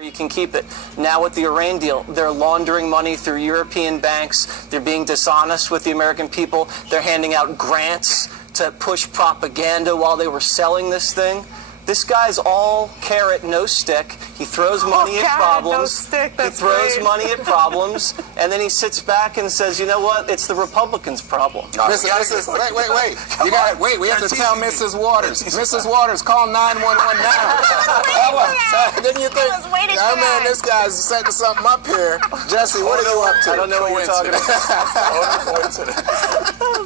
You can keep it. Now with the Iran deal, they're laundering money through European banks. They're being dishonest with the American people. They're handing out grants to push propaganda while they were selling this thing. This guy's all carrot, no stick. He throws money at problems. He throws money at problems, and then he sits back and says, "You know what? It's the Republicans' problem." Wait. You got to wait. We have to tell Mrs. Waters. Mrs. Waters, call 911 now. Didn't you think? Oh man, this guy's setting something up here. Jesse, what are you up to? I don't know what you're talking about.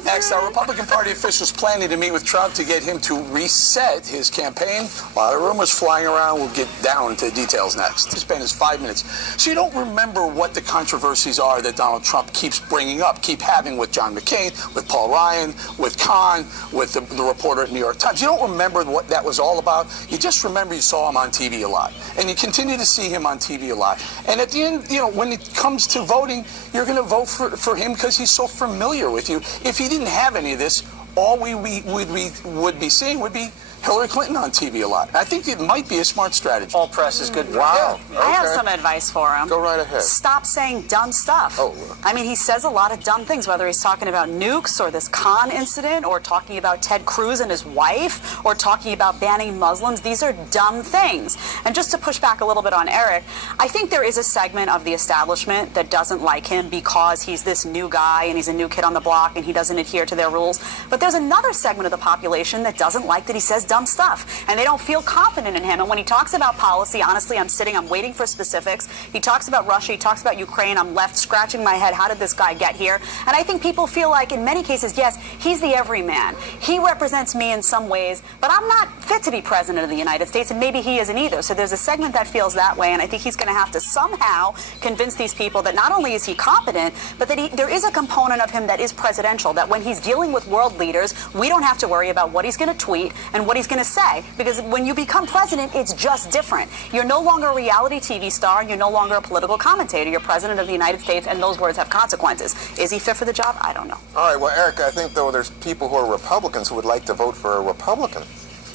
Next, our Republican Party officials planning to meet with Trump to get him to reset his campaign. A lot of rumors flying around. We'll get down to the details next. This span is 5 minutes. So you don't remember what the controversies are that Donald Trump keeps bringing up, keep having with John McCain, with Paul Ryan, with Khan, with the reporter at New York Times. You don't remember what that was all about. You just remember you saw him on TV a lot. And you continue to see him on TV a lot. And at the end, you know, when it comes to voting, you're going to vote for him because he's so familiar with you. If he didn't have any of this, all we would be seeing would be Hillary Clinton on TV a lot. I think it might be a smart strategy. All press is good. Wow. Yeah. I have some advice for him. Go right ahead. Stop saying dumb stuff. Oh. I mean, he says a lot of dumb things, whether he's talking about nukes or this Khan incident or talking about Ted Cruz and his wife or talking about banning Muslims. These are dumb things. And just to push back a little bit on Eric, I think there is a segment of the establishment that doesn't like him because he's this new guy and he's a new kid on the block and he doesn't adhere to their rules. But there's another segment of the population that doesn't like that he says dumb stuff, and they don't feel confident in him. And when he talks about policy, honestly, I'm waiting for specifics. He talks about Russia, he talks about Ukraine. I'm left scratching my head. How did this guy get here? And I think people feel like, in many cases, yes, he's the everyman. He represents me in some ways, but I'm not fit to be president of the United States, and maybe he isn't either. So there's a segment that feels that way, and I think he's going to have to somehow convince these people that not only is he competent, but that there is a component of him that is presidential, that when he's dealing with world leaders, we don't have to worry about what he's going to tweet and what he's going to say. Because when you become president, it's just different. You're no longer a reality TV star. You're no longer a political commentator. You're president of the United States, and those words have consequences. Is he fit for the job? I don't know. All right, well, Eric, I think, though, there's people who are Republicans who would like to vote for a Republican.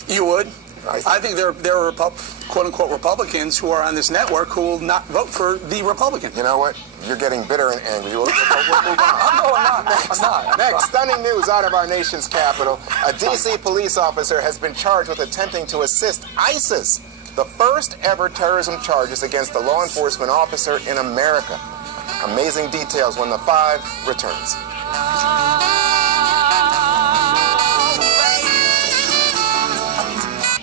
You would? I think there are quote-unquote Republicans who are on this network who will not vote for the Republican. You know what? You're getting bitter and angry. We'll move on. No, I'm not. Next, stunning news out of our nation's capital. A D.C. police officer has been charged with attempting to assist ISIS, the first ever terrorism charges against a law enforcement officer in America. Amazing details when the 5 returns.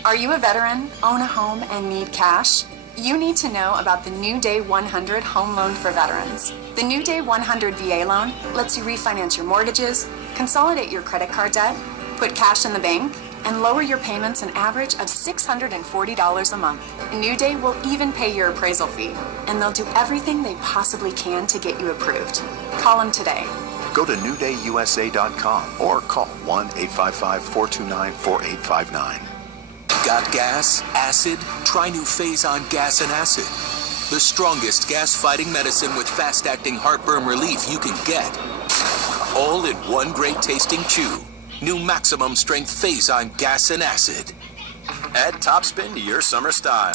Are you a veteran, own a home, and need cash? You need to know about the New Day 100 Home Loan for Veterans. The New Day 100 VA loan lets you refinance your mortgages, consolidate your credit card debt, put cash in the bank, and lower your payments an average of $640 a month. New Day will even pay your appraisal fee, and they'll do everything they possibly can to get you approved. Call them today. Go to newdayusa.com or call 1-855-429-4859. Got gas? Acid? Try new Phazon Gas and Acid. The strongest gas-fighting medicine with fast-acting heartburn relief you can get. All in one great-tasting chew. New maximum strength Phazon Gas and Acid. Add topspin to your summer style.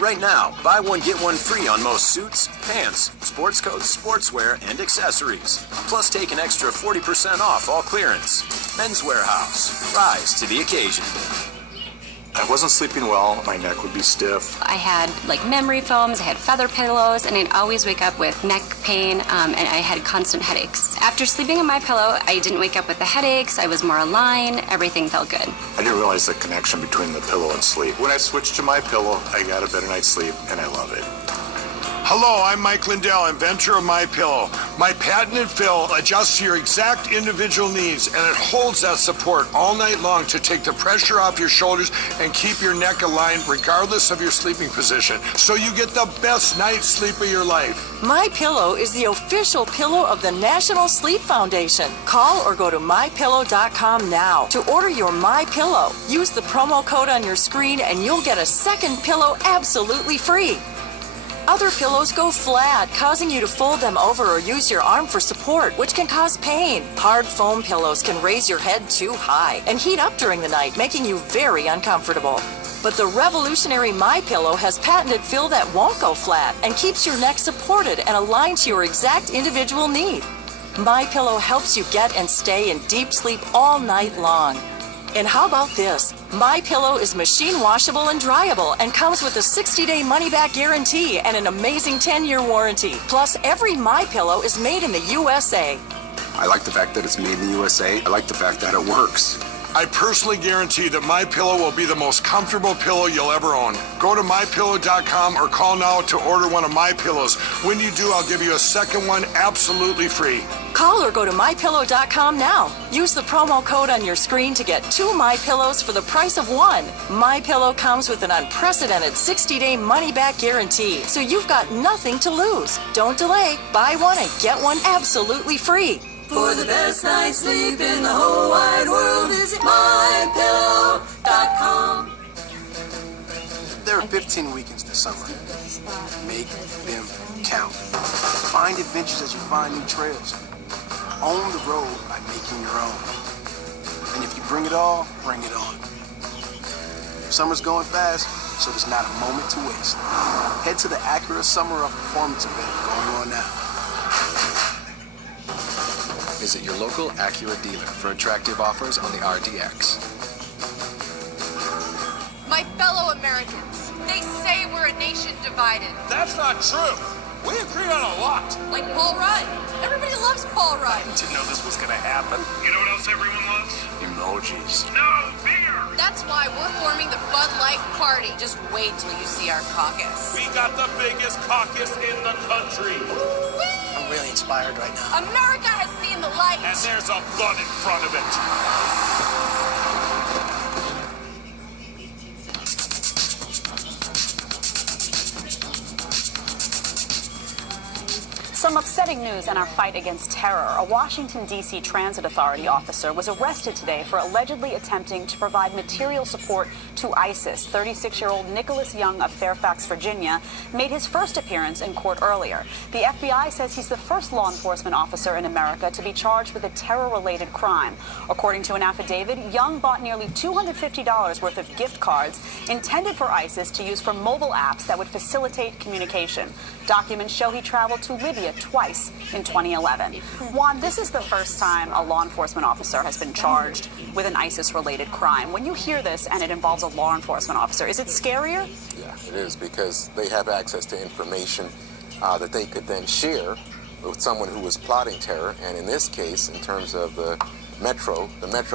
Right now, buy one, get one free on most suits, pants, sports coats, sportswear, and accessories. Plus take an extra 40% off all clearance. Men's Warehouse. Rise to the occasion. I wasn't sleeping well. My neck would be stiff. I had like memory foams, I had feather pillows, and I'd always wake up with neck pain, and I had constant headaches. After sleeping on my pillow, I didn't wake up with the headaches. I was more aligned. Everything felt good. I didn't realize the connection between the pillow and sleep. When I switched to my pillow, I got a better night's sleep, and I love it. Hello, I'm Mike Lindell, inventor of MyPillow. My patented fill adjusts to your exact individual needs, and it holds that support all night long to take the pressure off your shoulders and keep your neck aligned regardless of your sleeping position, so you get the best night's sleep of your life. MyPillow is the official pillow of the National Sleep Foundation. Call or go to mypillow.com now to order your MyPillow. Use the promo code on your screen and you'll get a second pillow absolutely free. Other pillows go flat, causing you to fold them over or use your arm for support, which can cause pain. Hard foam pillows can raise your head too high and heat up during the night, making you very uncomfortable. But the revolutionary MyPillow has patented fill that won't go flat and keeps your neck supported and aligned to your exact individual need. MyPillow helps you get and stay in deep sleep all night long. And how about this? MyPillow is machine washable and dryable and comes with a 60-day money-back guarantee and an amazing 10-year warranty. Plus, every MyPillow is made in the USA. I like the fact that it's made in the USA. I like the fact that it works. I personally guarantee that MyPillow will be the most comfortable pillow you'll ever own. Go to MyPillow.com or call now to order one of my pillows. When you do, I'll give you a second one absolutely free. Call or go to MyPillow.com now. Use the promo code on your screen to get 2 MyPillows for the price of 1. MyPillow comes with an unprecedented 60-day money-back guarantee, so you've got nothing to lose. Don't delay. Buy one and get one absolutely free. For the best night's sleep in the whole wide world, visit MyPillow.com. There are 15 weekends this summer. Make them count. Find adventures as you find new trails. Own the road by making your own. And if you bring it all, bring it on. Summer's going fast, so there's not a moment to waste. Head to the Acura Summer of Performance event going on now. Visit your local Acura dealer for attractive offers on the RDX. My fellow Americans, they say we're a nation divided. That's not true. We agree on a lot. Like Paul Rudd. Everybody loves Paul Rudd. Didn't know this was going to happen. You know what else everyone loves? Emojis. No, beer! That's why we're forming the Bud Light Party. Just wait till you see our caucus. We got the biggest caucus in the country. I'm really inspired right now. America has seen the light. And there's a bud in front of it. Some upsetting news in our fight against terror. A Washington, D.C. Transit Authority officer was arrested today for allegedly attempting to provide material support to ISIS. 36-year-old Nicholas Young of Fairfax, Virginia, made his first appearance in court earlier. The FBI says he's the first law enforcement officer in America to be charged with a terror-related crime. According to an affidavit, Young bought nearly $250 worth of gift cards intended for ISIS to use for mobile apps that would facilitate communication. Documents show he traveled to Libya twice in 2011. Juan, this is the first time a law enforcement officer has been charged with an ISIS-related crime. When you hear this and it involves a law enforcement officer, is it scarier? Yeah, it is, because they have access to information that they could then share with someone who was plotting terror. And in this case, in terms of the metro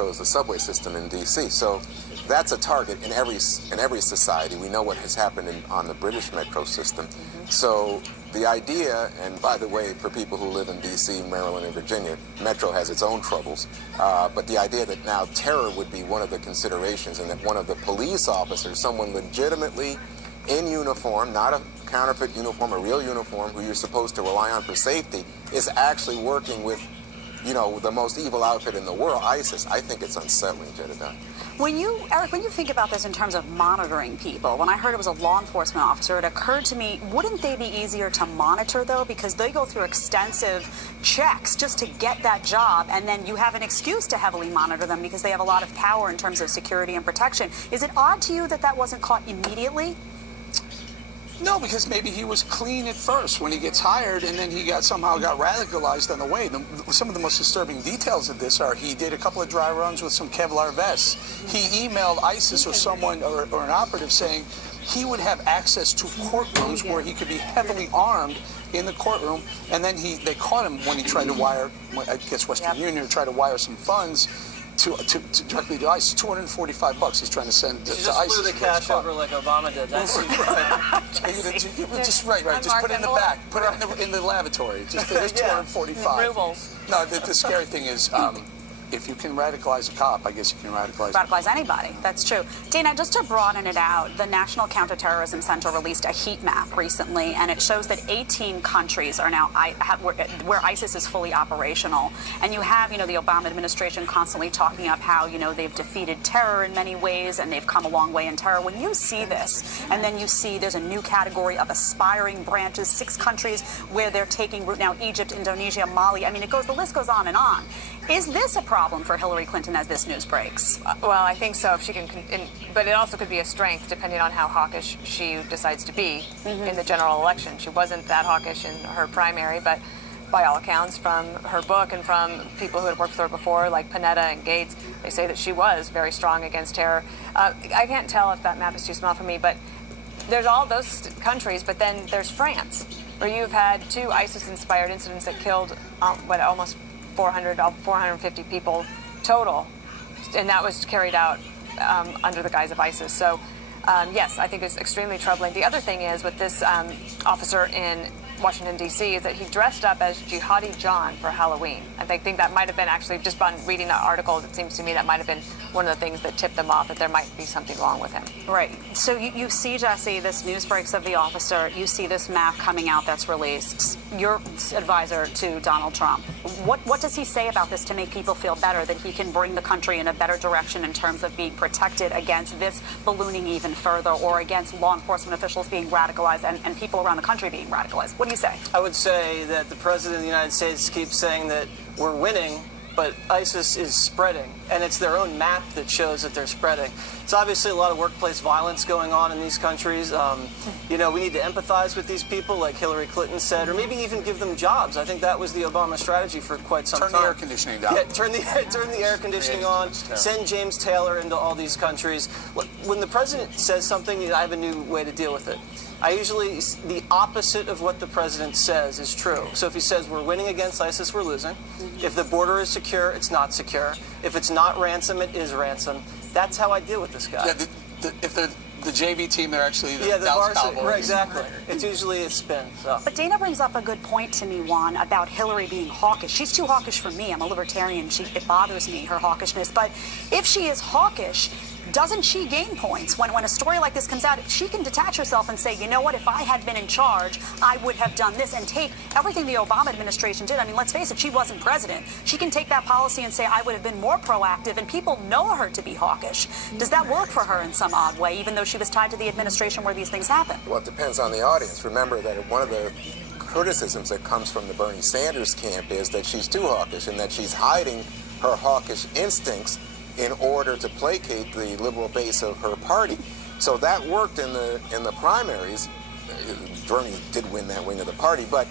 is the subway system in D.C. So that's a target in every society. We know what has happened on the British metro system. So the idea, and by the way, for people who live in D.C., Maryland, and Virginia, metro has its own troubles, but the idea that now terror would be one of the considerations, and that one of the police officers, someone legitimately in uniform, not a counterfeit uniform, a real uniform, who you're supposed to rely on for safety, is actually working with, you know, the most evil outfit in the world, ISIS. I think it's unsettling, Jedediah. Eric, when you think about this in terms of monitoring people, when I heard it was a law enforcement officer, it occurred to me, wouldn't they be easier to monitor, though? Because they go through extensive checks just to get that job, and then you have an excuse to heavily monitor them because they have a lot of power in terms of security and protection. Is it odd to you that that wasn't caught immediately? No, because maybe he was clean at first when he gets hired, and then he somehow got radicalized on the way. Some of the most disturbing details of this are he did a couple of dry runs with some Kevlar vests. He emailed ISIS or someone or an operative saying he would have access to courtrooms where he could be heavily armed in the courtroom, and then they caught him when he tried to wire, I guess Western Union, tried to wire some funds to directly to ISIS. $245 he's trying to send to ISIS. You just flew the cash over like Obama did. That seems right. Just right. Just put it in the back. Put it in the lavatory. Just there's 245. Rubles. No, the scary thing is, if you can radicalize a cop, I guess you can radicalize anybody. That's true. Dana, just to broaden it out, the National Counterterrorism Center released a heat map recently, and it shows that 18 countries are now where ISIS is fully operational. And you have, the Obama administration constantly talking up how, they've defeated terror in many ways, and they've come a long way in terror. When you see this, and then you see there's a new category of aspiring branches, 6 countries where they're taking root now: Egypt, Indonesia, Mali. I mean, the list goes on and on. Is this a problem for Hillary Clinton as this news breaks? Well, I think so, if she can, but it also could be a strength depending on how hawkish she decides to be in the general election. She wasn't that hawkish in her primary, but by all accounts, from her book and from people who had worked with her before, like Panetta and Gates, they say that she was very strong against terror. I can't tell if that map is too small for me, but there's all those countries, but then there's France, where you've had 2 ISIS-inspired incidents that killed almost 450 people total, and that was carried out under the guise of ISIS. So, yes, I think it's extremely troubling. The other thing is with this officer in Washington, D.C., is that he dressed up as Jihadi John for Halloween. I think that might have been actually, just by reading the articles, it seems to me that might have been one of the things that tipped them off, that there might be something wrong with him. Right. So you see, Jesse, this news breaks of the officer. You see this map coming out that's released. Your advisor to Donald Trump. What does he say about this to make people feel better, that he can bring the country in a better direction in terms of being protected against this ballooning even further, or against law enforcement officials being radicalized and people around the country being radicalized? What do you say? I would say that the President of the United States keeps saying that we're winning, but ISIS is spreading, and it's their own map that shows that they're spreading. It's obviously a lot of workplace violence going on in these countries. You know, we need to empathize with these people, like Hillary Clinton said, or maybe even give them jobs. I think that was the Obama strategy for quite some time. Turn the air conditioning down. Yeah, turn the air conditioning on. Send James Taylor into all these countries. When the president says something, I have a new way to deal with it. I usually, the opposite of what the president says is true. So if he says we're winning against ISIS, we're losing. If the border is secure, it's not secure. If it's not ransom, it is ransom. That's how I deal with this guy. Yeah, if they're the JV team, they're actually the Dallas varsity. Cowboys. Right, exactly. It's usually a spin. So. But Dana brings up a good point to me, Juan, about Hillary being hawkish. She's too hawkish for me. I'm a libertarian. It bothers me, her hawkishness. But if she is hawkish, doesn't she gain points? When a story like this comes out, she can detach herself and say, you know what, if I had been in charge, I would have done this, and take everything the Obama administration did. I mean, let's face it, she wasn't president. She can take that policy and say, I would have been more proactive, and people know her to be hawkish. Does that work for her in some odd way, even though she was tied to the administration where these things happen? Well, it depends on the audience. Remember that one of the criticisms that comes from the Bernie Sanders camp is that she's too hawkish, and that she's hiding her hawkish instincts in order to placate the liberal base of her party. So that worked in the primaries. Bernie did win that wing of the party, but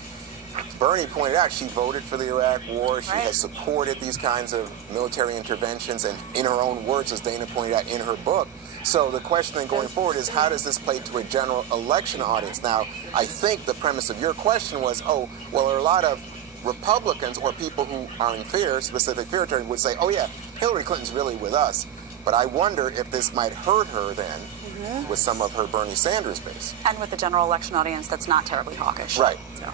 Bernie pointed out she voted for the Iraq War. She has supported these kinds of military interventions, and in her own words, as Dana pointed out in her book. So the question then going forward is, how does this play to a general election audience? Now, I think the premise of your question was, oh, well, there are a lot of Republicans or people who are in fear, specific fear territory, would say, oh yeah, Hillary Clinton's really with us. But I wonder if this might hurt her then with some of her Bernie Sanders base. And with the general election audience that's not terribly hawkish. Right. So.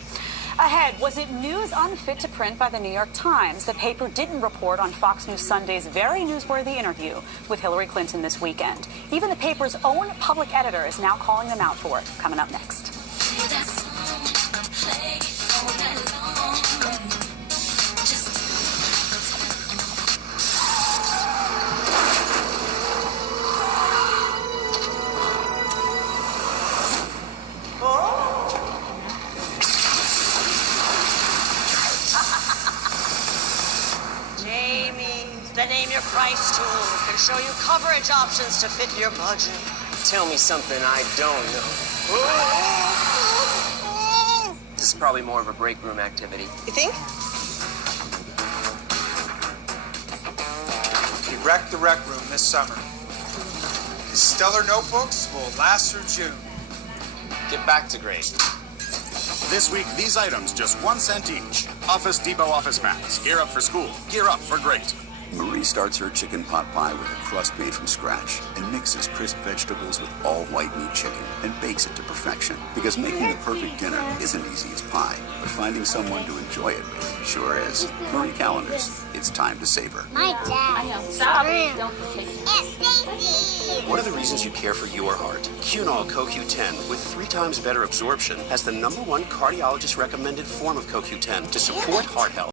Ahead, was it news unfit to print by the New York Times? The paper didn't report on Fox News Sunday's very newsworthy interview with Hillary Clinton this weekend. Even the paper's own public editor is now calling them out for it. Coming up next. The Name Your Price tool can show you coverage options to fit your budget. Tell me something I don't know. This is probably more of a break room activity. You think? We wrecked the rec room this summer. The Stellar notebooks will last through June. Get back to grade. This week, these items, just 1 cent each. Office Depot office mats. Gear up for school. Gear up for great. Marie starts her chicken pot pie with a crust made from scratch and mixes crisp vegetables with all white meat chicken and bakes it to perfection. Because making the perfect dinner isn't easy as pie, but finding someone to enjoy it with sure is. Marie Callender's. It's time to savor. My dad. Stop. Stacy. What are the reasons you care for your heart? Cunol CoQ10, with 3 times better absorption, has the #1 cardiologist recommended form of CoQ10 to support heart health.